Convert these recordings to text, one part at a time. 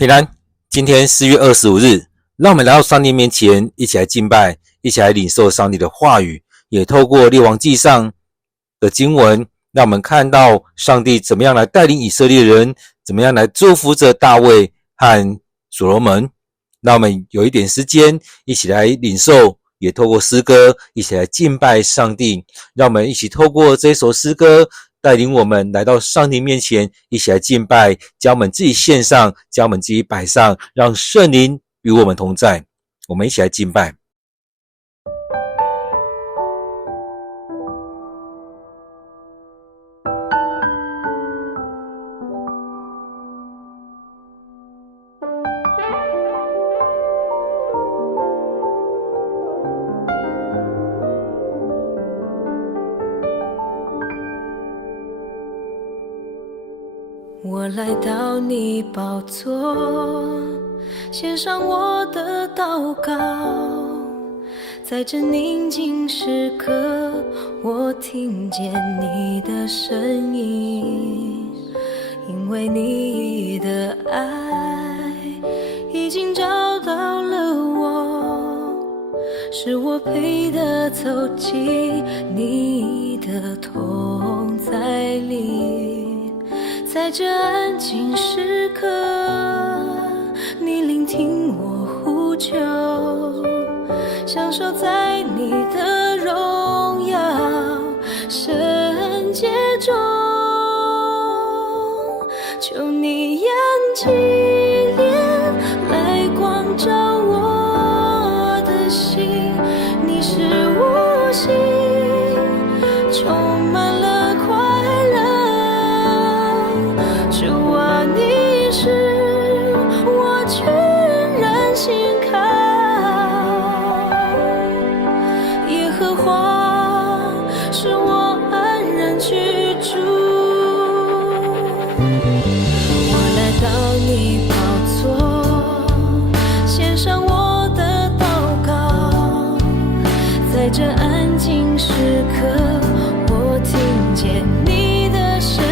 平安，今天4月25日，让我们来到上帝面前，一起来敬拜，一起来领受上帝的话语，也透过列王纪上的经文，让我们看到上帝怎么样来带领以色列人，怎么样来祝福着大卫和所罗门。让我们有一点时间，一起来领受，也透过诗歌，一起来敬拜上帝。让我们一起透过这首诗歌，带领我们来到上帝面前，一起来敬拜，将我们自己献上，将我们自己摆上，让圣灵与我们同在。我们一起来敬拜。我来到你宝座，献上我的祷告，在这宁静时刻，我听见你的声音，因为你的爱已经找到了我，使我配得走进你的同在里。在这安静时刻，你聆听我呼求，享受在你的荣耀圣洁中。求你扬起脸来光照我的心，你是我心充满了快乐。主啊，你是我全然信靠，耶和华是我安然居住。我来到你宝座，献上我的祷告，在这安静时刻，我听见你的声音。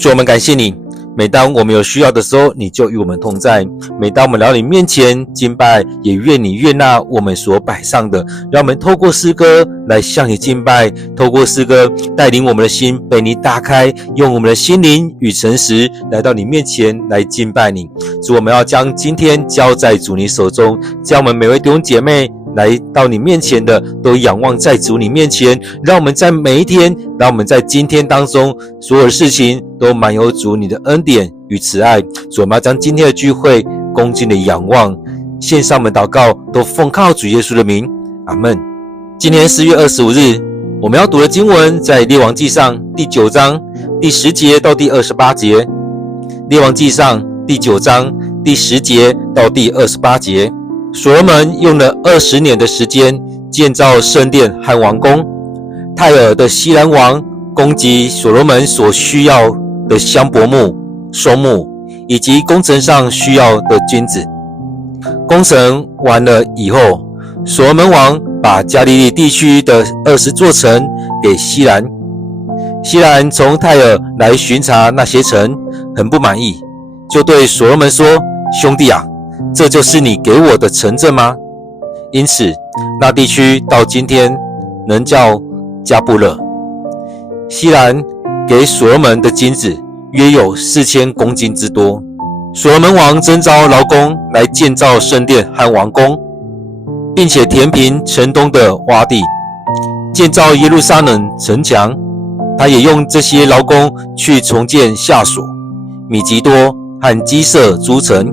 主，我们感谢你，每当我们有需要的时候，你就与我们同在。每当我们来到你面前敬拜，也愿你悦纳我们所摆上的，让我们透过诗歌来向你敬拜，透过诗歌带领我们的心被你打开，用我们的心灵与诚实来到你面前来敬拜你。主，我们要将今天交在主你手中，将我们每位弟兄姐妹来到你面前的都仰望在主你面前，让我们在每一天，让我们在今天当中所有的事情都满有主你的恩典与慈爱。主，我们要将今天的聚会恭敬的仰望，献上我们祷告，都奉靠主耶稣的名，阿们。今天4月25日，我们要读的经文在列王纪上第9章第10节到第28节。列王纪上第9章第10节到第28节。所罗门用了20年的时间建造圣殿和王宫。泰尔的西兰王供给所罗门所需要的香柏木、松木以及工程上需要的金子。工程完了以后，所罗门王把加利利地区的20座城给西兰。西兰从泰尔来巡查那些城，很不满意，就对所罗门说：兄弟啊，这就是你给我的城镇吗？因此那地区到今天能叫加布勒。西兰给所罗门的金子约有4000公斤之多。所罗门王征召劳工来建造圣殿和王宫，并且填平城东的洼地，建造耶路撒冷城墙。他也用这些劳工去重建夏所、米吉多和基色诸城。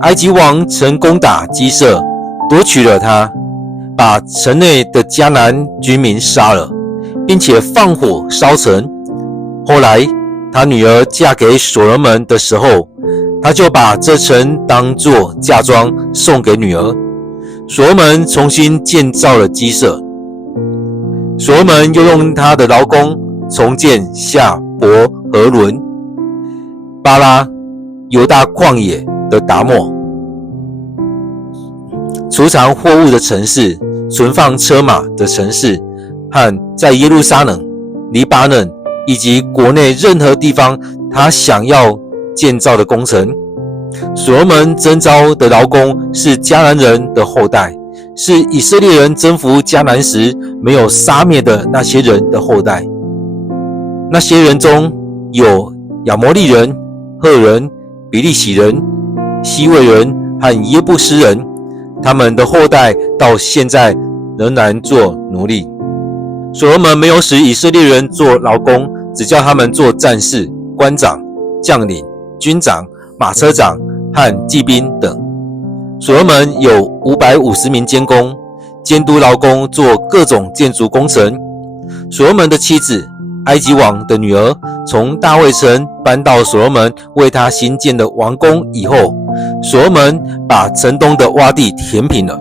埃及王曾攻打基色，夺取了它，把城内的迦南居民杀了，并且放火烧城。后来他女儿嫁给所罗门的时候，他就把这城当作嫁妆送给女儿。所罗门重新建造了基色。所罗门又用他的劳工重建夏伯和伦、巴拉、犹大旷野的达莫，储藏货物的城市，存放车马的城市，和在耶路撒冷、黎巴嫩以及国内任何地方他想要建造的工程。所罗门征召的劳工是迦南人的后代，是以色列人征服迦南时没有杀灭的那些人的后代。那些人中有亚摩利人、赫人、比利洗人、西魏人和耶布斯人，他们的后代到现在仍然做奴隶。所罗门没有使以色列人做劳工，只叫他们做战士、官长、将领、军长、马车长和骑兵等。所罗门有550名监工，监督劳工做各种建筑工程。所罗门的妻子埃及王的女儿从大卫城搬到所罗门为他新建的王宫以后，所罗门把城东的洼地填平了。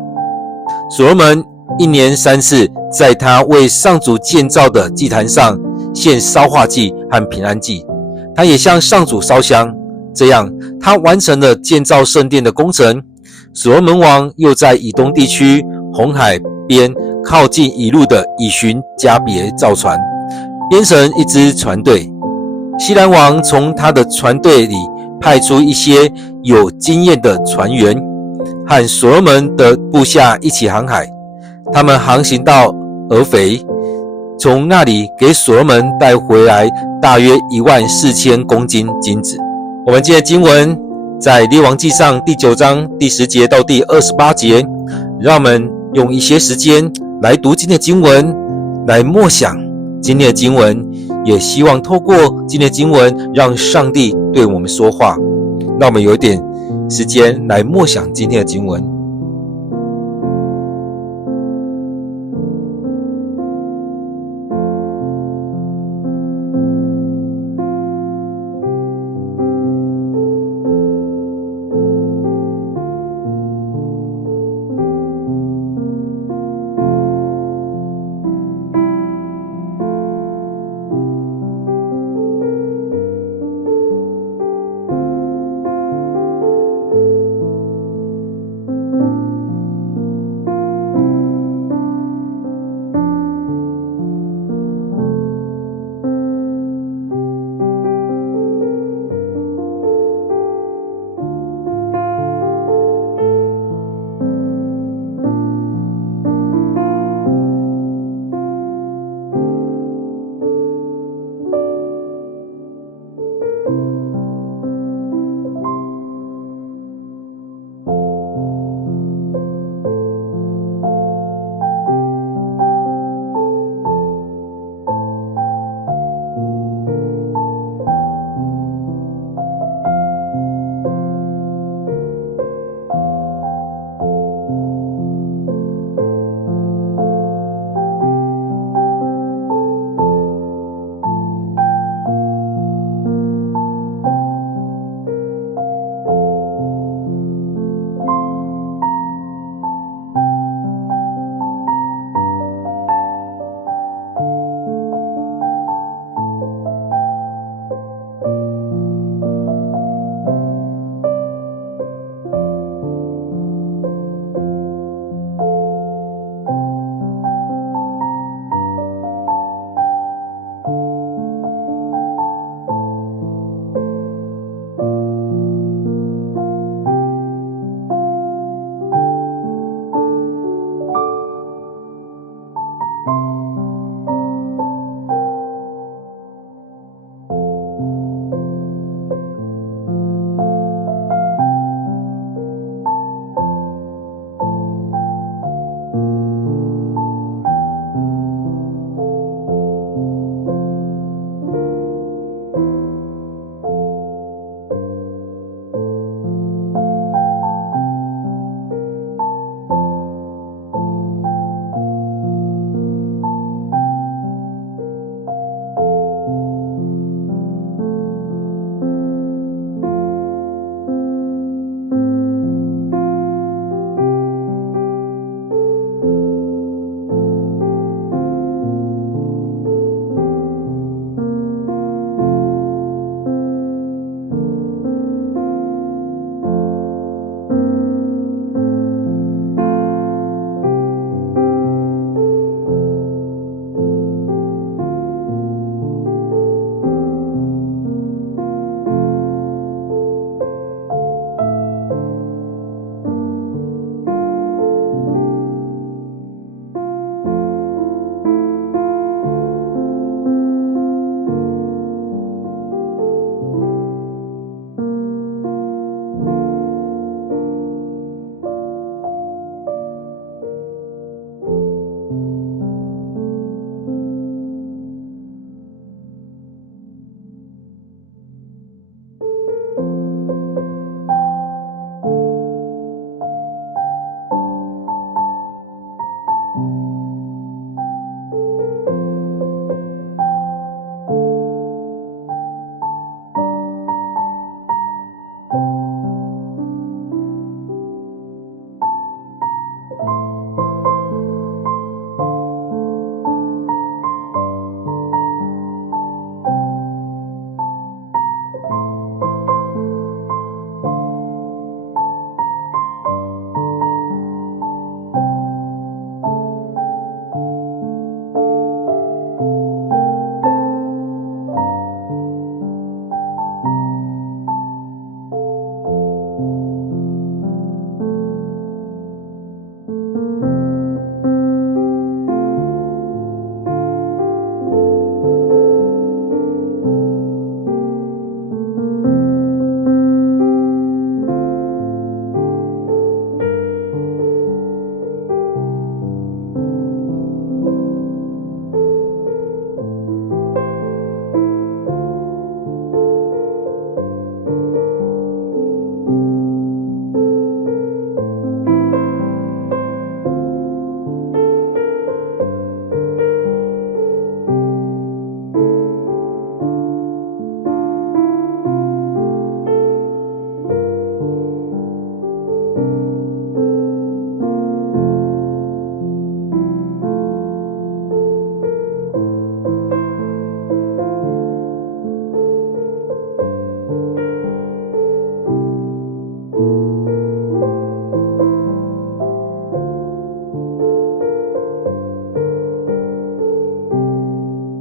所罗门1年3次在他为上主建造的祭坛上献烧化祭和平安祭，他也向上主烧香。这样他完成了建造圣殿的工程。所罗门王又在以东地区红海边靠近以路的以寻加别造船，编成一支船队。西兰王从他的船队里派出一些有经验的船员，和所罗门的部下一起航海。他们航行到俄斐，从那里给所罗门带回来大约14000公斤金子。我们今天的经文在列王纪上第9章第10节到第28节，让我们用一些时间来读今天的经文，来默想今天的经文，也希望透过今天的经文让上帝对我们说话。让我们有一点时间来默想今天的经文。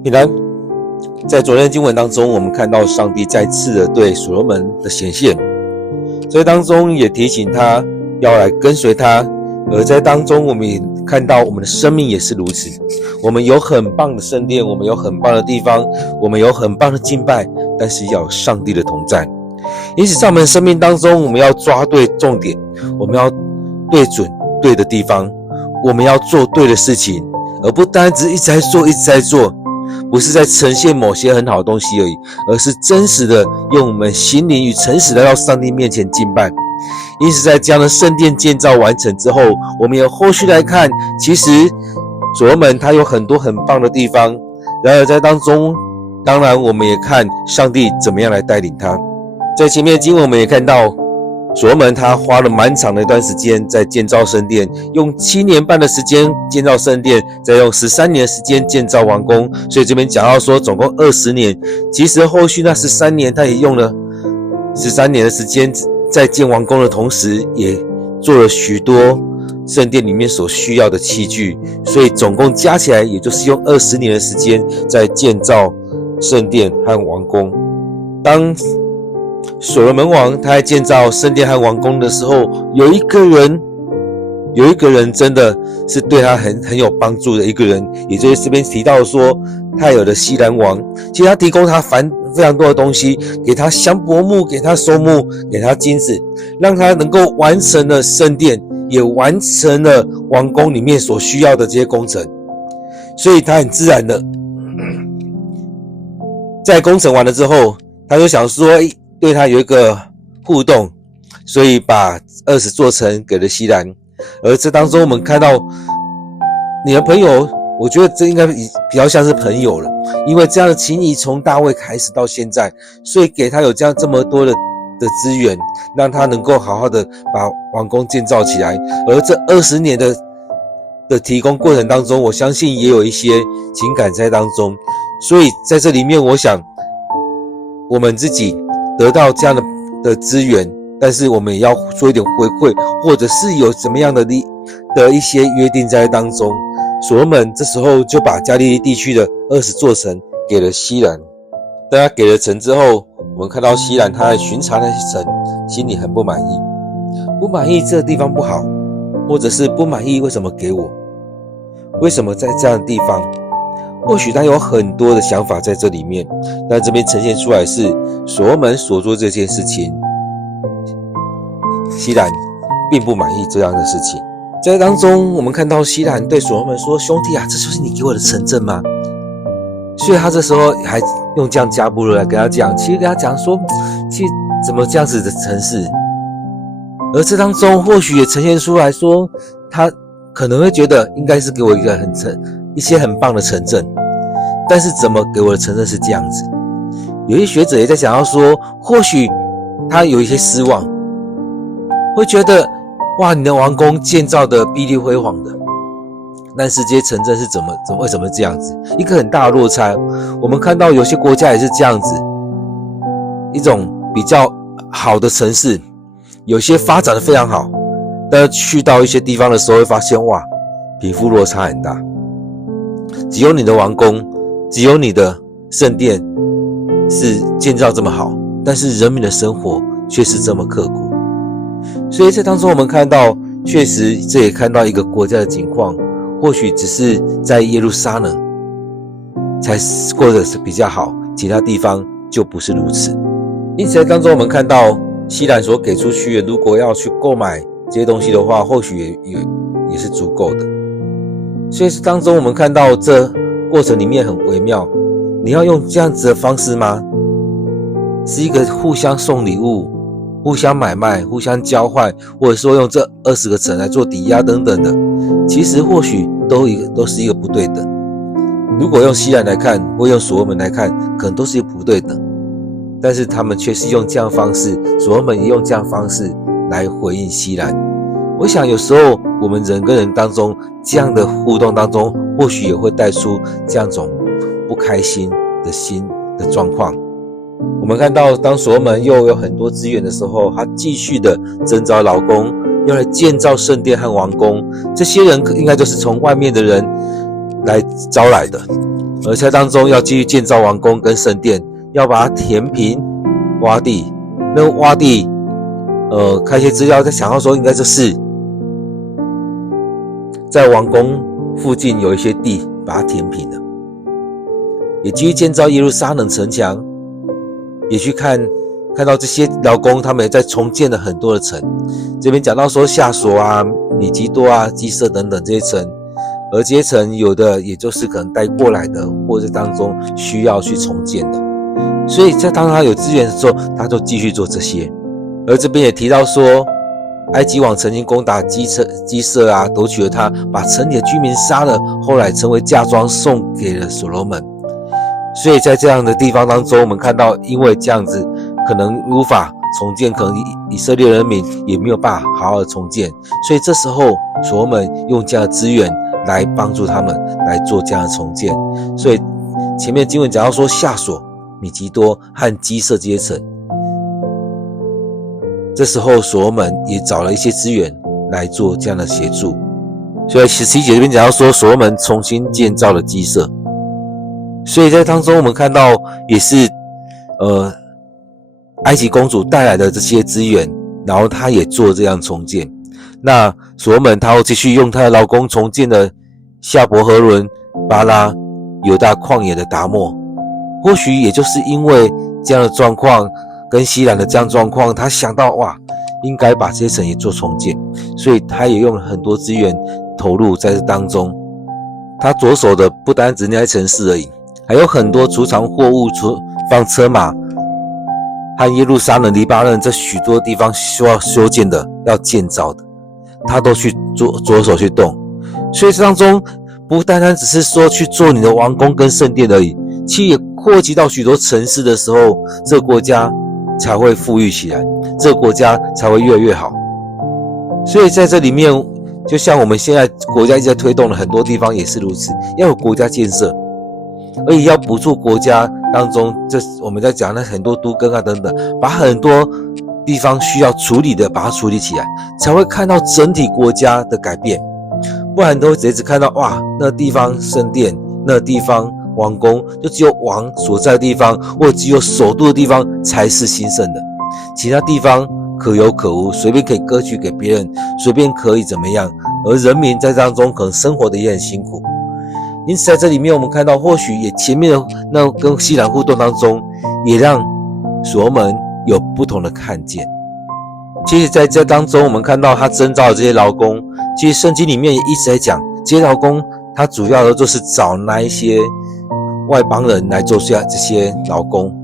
平安，在昨天的经文当中，我们看到上帝再次的对所罗门的显现，在当中也提醒他要来跟随他，而在当中我们也看到我们的生命也是如此，我们有很棒的圣殿，我们有很棒的地方，我们有很棒的敬拜，但是要有上帝的同在。因此在我们的生命当中，我们要抓对重点，我们要对准对的地方，我们要做对的事情，而不单只一直在做，不是在呈现某些很好的东西而已，而是真实的用我们心灵与诚实来到上帝面前敬拜。因此在这样的圣殿建造完成之后，我们有后续来看，其实所罗门他有很多很棒的地方，然而在当中当然我们也看上帝怎么样来带领他。在前面的经文我们也看到所罗门他花了蛮长的一段时间在建造圣殿，用7年半的时间建造圣殿，再用13年的时间建造完工，所以这边讲到说总共20年，其实后续那13年他也用了13年的时间在建完工的同时，也做了许多圣殿里面所需要的器具，所以总共加起来也就是用20年的时间在建造圣殿和完工。当所罗门王他在建造圣殿和完工的时候，有一个人真的是对他很有帮助的一个人，也就是这边提到说泰尔的西兰王，其实他提供他非常多的东西，给他香柏木，给他松木，给他金子，让他能够完成了圣殿，也完成了王宫里面所需要的这些工程。所以他很自然的在工程完了之后，他就想说对他有一个互动，所以把20座城给了西兰。而这当中我们看到你的朋友，我觉得这应该比较像是朋友了，因为这样的情谊从大卫开始到现在，所以给他有这么多的资源，让他能够好好的把王宫建造起来。而这20年的提供过程当中，我相信也有一些情感在当中，所以在这里面我想我们自己得到这样的资源，但是我们也要做一点回馈，或者是有怎么样的一些约定在当中。所罗门这时候就把加利利地区的20座城给了西兰。当他给了城之后，我们看到西兰他在巡查那些城，心里很不满意，不满意这个地方不好，或者是不满意为什么给我，为什么在这样的地方，或许他有很多的想法在这里面，但这边呈现出来是所罗门所做这件事情，西兰并不满意这样的事情。在当中我们看到西兰对所罗门说，兄弟啊，这就是你给我的城镇吗？所以他这时候还用这样加布勒来跟他讲，其实跟他讲说，其实怎么这样子的城市。而这当中或许也呈现出来说，他可能会觉得应该是给我一些很棒的城镇，但是怎么给我的城镇是这样子。有些学者也在讲到说，或许他有一些失望，会觉得哇，你的王宫建造的碧绿辉煌的，但是这些城镇是为什么这样子？一个很大的落差。我们看到有些国家也是这样子，一种比较好的城市，有些发展的非常好，但是去到一些地方的时候会发现，哇，贫富落差很大。只有你的王宫，只有你的圣殿是建造这么好，但是人民的生活却是这么刻苦。所以在当中我们看到，确实这也看到一个国家的情况，或许只是在耶路撒冷才过得是比较好，其他地方就不是如此。因此在当中我们看到西兰所给出去的，如果要去购买这些东西的话，或许也是足够的。所以当中我们看到这过程里面很微妙，你要用这样子的方式吗？是一个互相送礼物，互相买卖，互相交换，或者说用这20个城来做抵押等等的，其实或许都是一个不对等。如果用西兰来看，或用所罗门来看，可能都是一个不对等，但是他们却是用这样的方式，所罗门也用这样的方式来回应西兰。我想有时候我们人跟人当中这样的互动当中，或许也会带出这样种不开心的心的状况。我们看到当所罗门又有很多资源的时候，他继续的征召劳工，要来建造圣殿和王宫。这些人应该就是从外面的人来招来的，而在当中要继续建造王宫跟圣殿，要把它填平挖地。那挖地看一些资料在想到说应该就是在王宫附近有一些地把它填平了，也继续建造耶路撒冷城墙，也去看到这些劳工他们也在重建了很多的城。这边讲到说夏所啊、米基多啊、基色等等这些城，而这些城有的也就是可能带过来的，或者当中需要去重建的，所以在当他有资源的时候，他就继续做这些。而这边也提到说，埃及王曾经攻打基色啊，夺取了他，把城里的居民杀了，后来成为嫁妆送给了所罗门。所以在这样的地方当中，我们看到因为这样子可能无法重建，可能以色列人民也没有办法好好的重建，所以这时候所罗门用这样的资源来帮助他们来做这样的重建。所以前面经文讲到说夏所、米基多和基色这些城，这时候所罗门也找了一些资源来做这样的协助。所以17节这边讲到说所罗门重新建造了基色，所以在当中我们看到也是埃及公主带来的这些资源，然后她也做这样重建。那所罗门他会继续用他的劳工重建了夏伯和伦、巴拉、犹大旷野的达莫。或许也就是因为这样的状况跟西兰的这样的状况，他想到哇，应该把这些城也做重建，所以他也用了很多资源投入在这当中。他着手的不单只那些城市而已，还有很多储藏货物、放车马和耶路撒冷、黎巴嫩这许多地方需要修建的、要建造的，他都去着手去动。所以这当中不单单只是说去做你的王宫跟圣殿而已，其实也扩及到许多城市的时候，这个国家才会富裕起来，这个国家才会越来越好。所以在这里面，就像我们现在国家一直在推动的很多地方也是如此，要有国家建设，而且要补助国家当中，这我们在讲的很多都更啊等等，把很多地方需要处理的把它处理起来，才会看到整体国家的改变。不然都只看到哇，那地方圣殿，那地方王宫，就只有王所在的地方，或只有首都的地方才是兴盛的，其他地方可有可无，随便可以割据给别人，随便可以怎么样，而人民在当中可能生活的也很辛苦。因此在这里面我们看到，或许也前面的那跟西兰互动当中，也让所罗门有不同的看见。其实在这当中我们看到他征召的这些劳工，其实圣经里面也一直在讲，这些劳工他主要的就是找那一些外邦人来做这些劳工。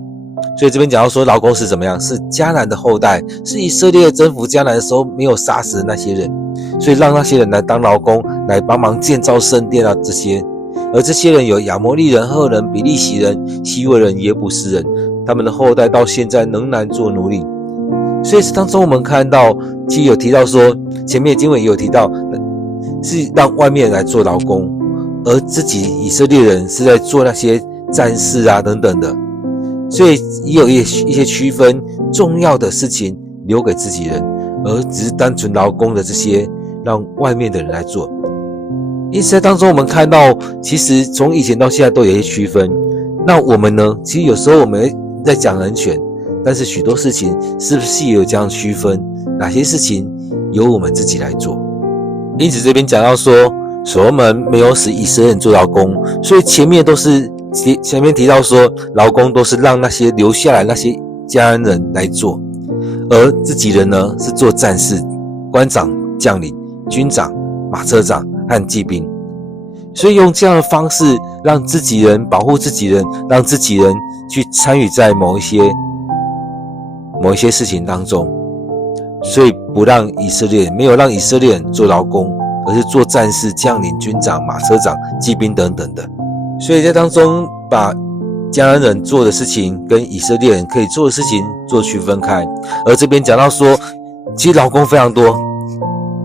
所以这边讲到说劳工是怎么样，是迦南的后代，是以色列征服迦南的时候没有杀死的那些人，所以让那些人来当劳工，来帮忙建造圣殿啊这些。而这些人有亚摩利人、赫人、比利洗人、希未人、耶布斯人，他们的后代到现在仍然做奴隶。所以当中我们看到，其实有提到说，前面的经文也有提到，是让外面人来做劳工，而自己以色列人是在做那些战士啊等等的。所以也有一些区分，重要的事情留给自己人，而只是单纯劳工的这些让外面的人来做。因此在当中我们看到，其实从以前到现在都有一些区分。那我们呢，其实有时候我们在讲人权，但是许多事情是不是也有这样区分，哪些事情由我们自己来做。因此这边讲到说所罗门没有使以色列人做劳工，所以前面提到说劳工都是让那些留下来那些迦南人来做，而自己人呢是做战士、官长、将领、军长、马车长和骑兵。所以用这样的方式让自己人保护自己人，让自己人去参与在某一些事情当中，所以没有让以色列人做劳工，而是做战士、将领、军长、马车长、骑兵等等的。所以在当中把迦南人做的事情跟以色列人可以做的事情做区分开。而这边讲到说，其实劳工非常多，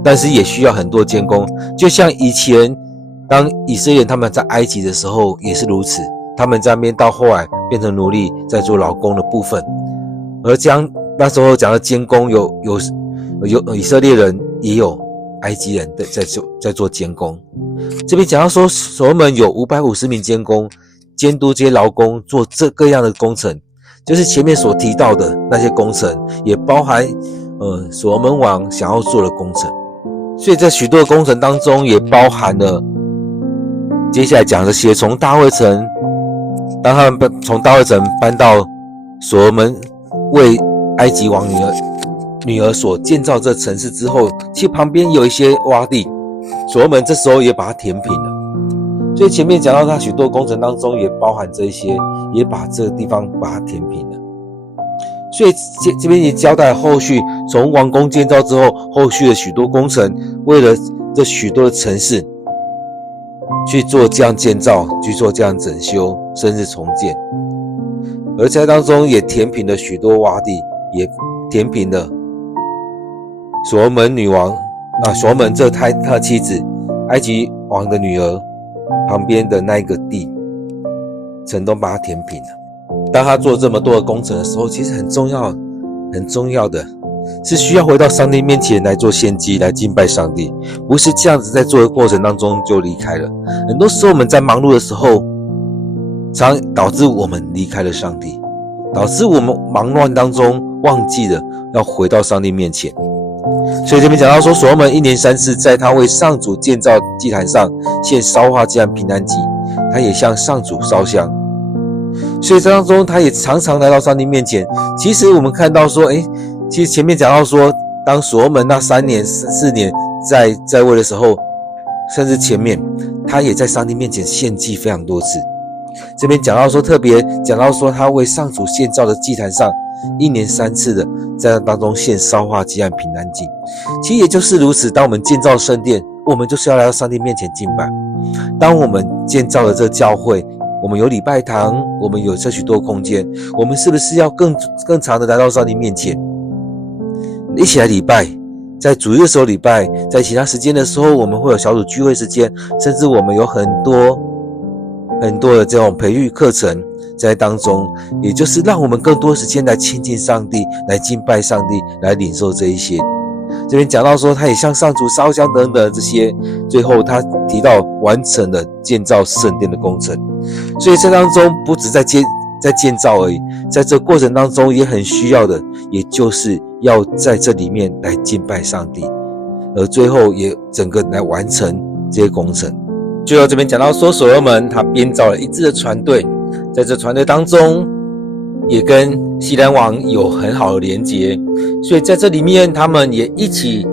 但是也需要很多监工，就像以前当以色列人他们在埃及的时候也是如此，他们在那边到后来变成奴隶，在做劳工的部分。而那时候讲的监工有以色列人，也有埃及人在做监工。这边讲到说所罗门有550名监工，监督这些劳工做各样的工程，就是前面所提到的那些工程，也包含所罗门王想要做的工程。所以在许多的工程当中，也包含了接下来讲这些，从大卫城，当他们从大卫城搬到所罗门为埃及王女儿所建造这城市之后，其实旁边有一些洼地，所罗门这时候也把它填平了。所以前面讲到他许多工程当中也包含这一些，也把这个地方把它填平了。所以这边也交代后续从王宫建造之后，后续的许多工程，为了这许多的城市去做这样建造，去做这样整修，甚至重建。而在当中也填平了许多洼地，也填平了所罗门女王所罗门他的妻子埃及王的女儿旁边的那一个地，城都把它填平了。当他做这么多的工程的时候，其实很重要的是需要回到上帝面前来做献祭，来敬拜上帝，不是这样子在做的过程当中就离开了。很多时候我们在忙碌的时候，常导致我们离开了上帝，导致我们忙乱当中忘记了要回到上帝面前。所以这边讲到说，所罗门1年3次在他为上主建造祭坛上献烧化祭和平安祭，他也向上主烧香。所以在当中他也常常来到上帝面前。其实我们看到说其实前面讲到说，当所罗门那3年4年在位的时候，甚至前面他也在上帝面前献祭非常多次。这边讲到说，特别讲到说他为上主建造的祭坛上1年3次的在当中献烧化祭和平安祭。其实也就是如此，当我们建造圣殿，我们就是要来到上帝面前敬拜。当我们建造了这个教会，我们有礼拜堂，我们有这许多空间，我们是不是要更常的来到上帝面前，一起来礼拜？在主日的时候礼拜，在其他时间的时候，我们会有小组聚会时间，甚至我们有很多的这种培育课程在当中，也就是让我们更多时间来亲近上帝，来敬拜上帝，来领受这一些。这边讲到说，他也向上主烧香等等这些，最后他提到完成了建造圣殿的工程。所以这当中不只在建造而已，在这过程当中也很需要的，也就是要在这里面来敬拜上帝，而最后也整个来完成这些工程。最后这边讲到说，所罗门他编造了一支的船队，在这船队当中也跟西兰王有很好的连结，所以在这里面他们也一起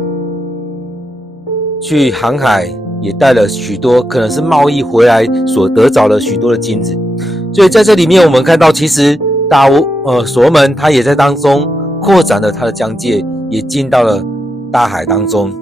去航海，也带了许多可能是贸易回来所得着的许多的金子。所以在这里面我们看到，其实所罗门他也在当中扩展了他的疆界，也进到了大海当中。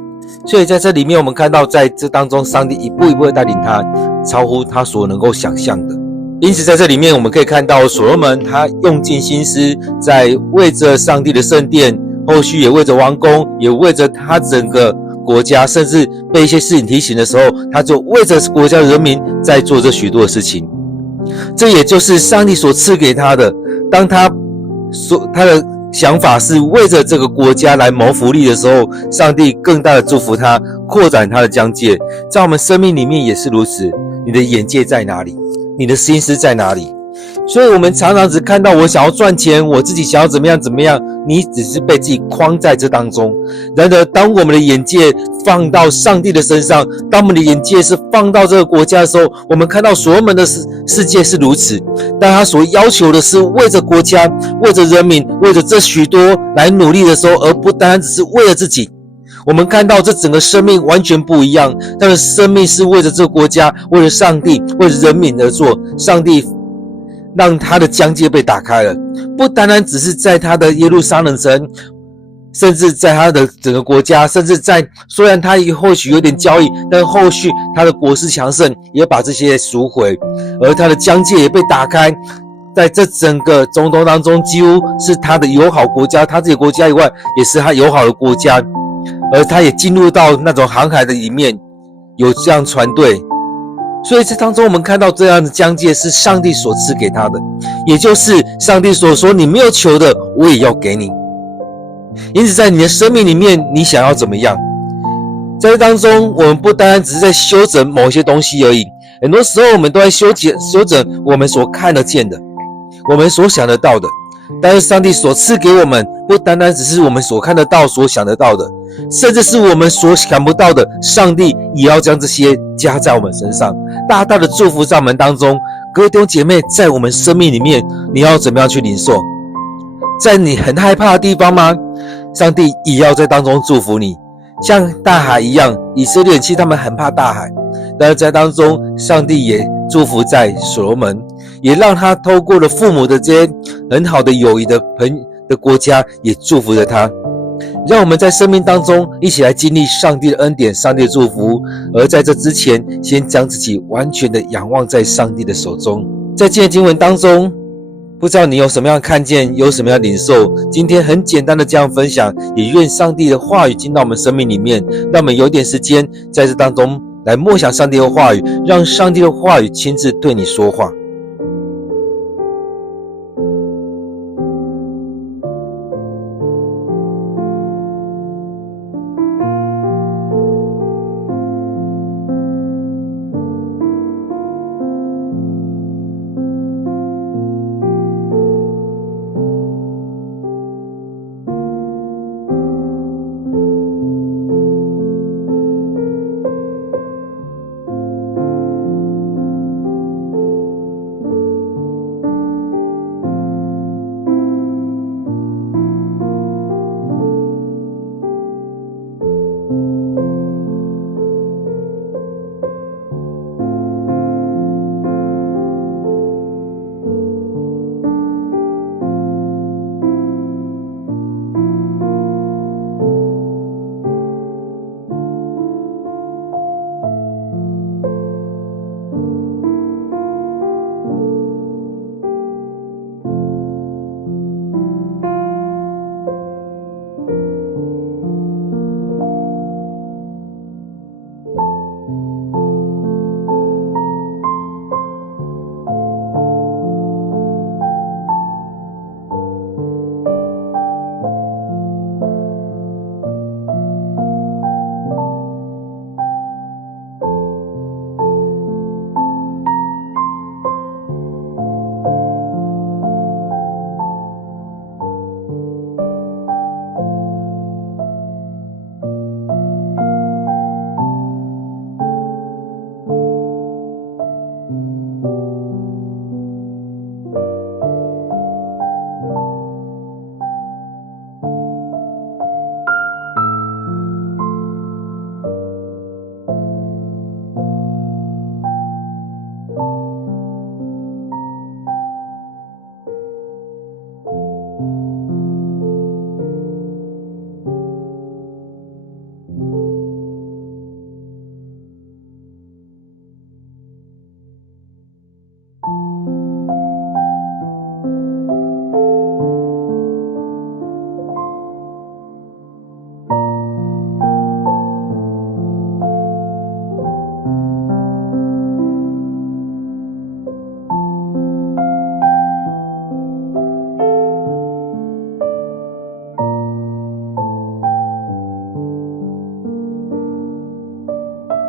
所以在这里面我们看到，在这当中上帝一步一步的带领他，超乎他所能够想象的。因此在这里面我们可以看到，所罗门他用尽心思在为着上帝的圣殿，后续也为着王宫，也为着他整个国家，甚至被一些事情提醒的时候，他就为着国家的人民在做这许多的事情。这也就是上帝所赐给他的，当他的想法是为着这个国家来谋福利的时候，上帝更大的祝福他，扩展他的疆界。在我们生命里面也是如此，你的眼界在哪里？你的心思在哪里？所以我们常常只看到我想要赚钱，我自己想要怎么样，你只是被自己框在这当中。然而当我们的眼界放到上帝的身上，当我们的眼界是放到这个国家的时候，我们看到所罗门的世界是如此，但他所要求的是为着国家，为着人民，为着这许多来努力的时候，而不单单只是为了自己。我们看到这整个生命完全不一样，他的生命是为着这个国家，为了上帝，为了人民而做。上帝让他的疆界被打开了，不单单只是在他的耶路撒冷城，甚至在他的整个国家，甚至在虽然他或许有点交易，但后续他的国势强盛，也把这些赎回，而他的疆界也被打开。在这整个中东当中，几乎是他的友好国家，他自己国家以外，也是他友好的国家。而他也进入到那种航海的里面，有这样船队。所以这当中我们看到这样的疆界是上帝所赐给他的，也就是上帝所说，你没有求的我也要给你。因此在你的生命里面，你想要怎么样？在这当中，我们不单单只是在修整某些东西而已，很多时候我们都在修整我们所看得见的，我们所想得到的。但是上帝所赐给我们，不单单只是我们所看得到、所想得到的，甚至是我们所想不到的，上帝也要将这些加在我们身上，大大的祝福在我们当中。各位弟兄姐妹，在我们生命里面，你要怎么样去领受？在你很害怕的地方吗？上帝也要在当中祝福你，像大海一样，以色列人其实他们很怕大海，但是在当中，上帝也祝福在所罗门，也让他透过了父母的这些很好的友谊的国家，也祝福了他。让我们在生命当中一起来经历上帝的恩典、上帝的祝福，而在这之前，先将自己完全的仰望在上帝的手中。在今天经文当中，不知道你有什么样的看见，有什么样的领受？今天很简单的这样分享，也愿上帝的话语进到我们生命里面，让我们有点时间在这当中来默想上帝的话语，让上帝的话语亲自对你说话。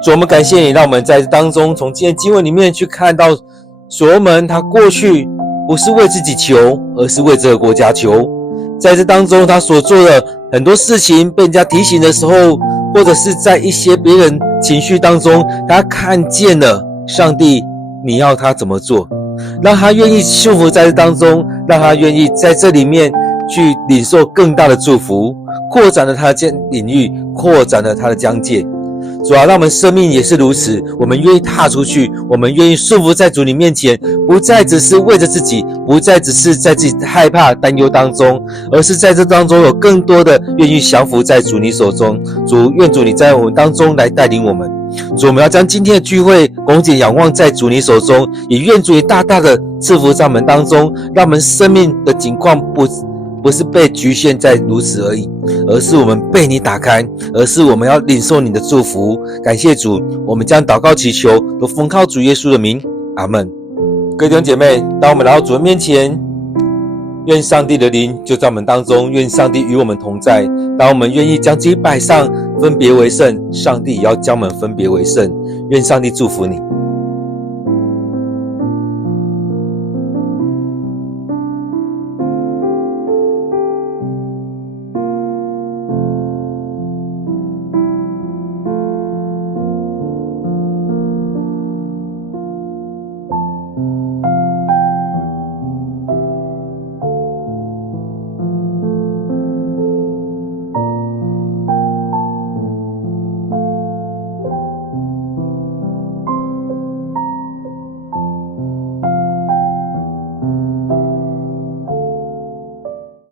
主，我们感谢你，让我们在当中从今天经文里面去看到所罗门他过去不是为自己求，而是为这个国家求。在这当中他所做的很多事情被人家提醒的时候，或者是在一些别人情绪当中，他看见了上帝你要他怎么做，让他愿意束缚在这当中，让他愿意在这里面去领受更大的祝福，扩展了他的领域，扩展了他的疆界。主啊，让我们生命也是如此，我们愿意踏出去，我们愿意束缚在主你面前，不再只是为着自己，不再只是在自己害怕担忧当中，而是在这当中有更多的愿意降服在主你手中。主，愿主你在我们当中来带领我们。主，我们要将今天的聚会恭敬仰望在主你手中，也愿主你大大的赐福在我们当中，让我们生命的景况不是被局限在如此而已，而是我们被你打开，而是我们要领受你的祝福。感谢主，我们将祷告祈求都奉靠主耶稣的名，阿们。各位弟兄姐妹，当我们来到主的面前，愿上帝的灵就在我们当中，愿上帝与我们同在。当我们愿意将自己摆上，分别为圣，上帝也要将我们分别为圣。愿上帝祝福你。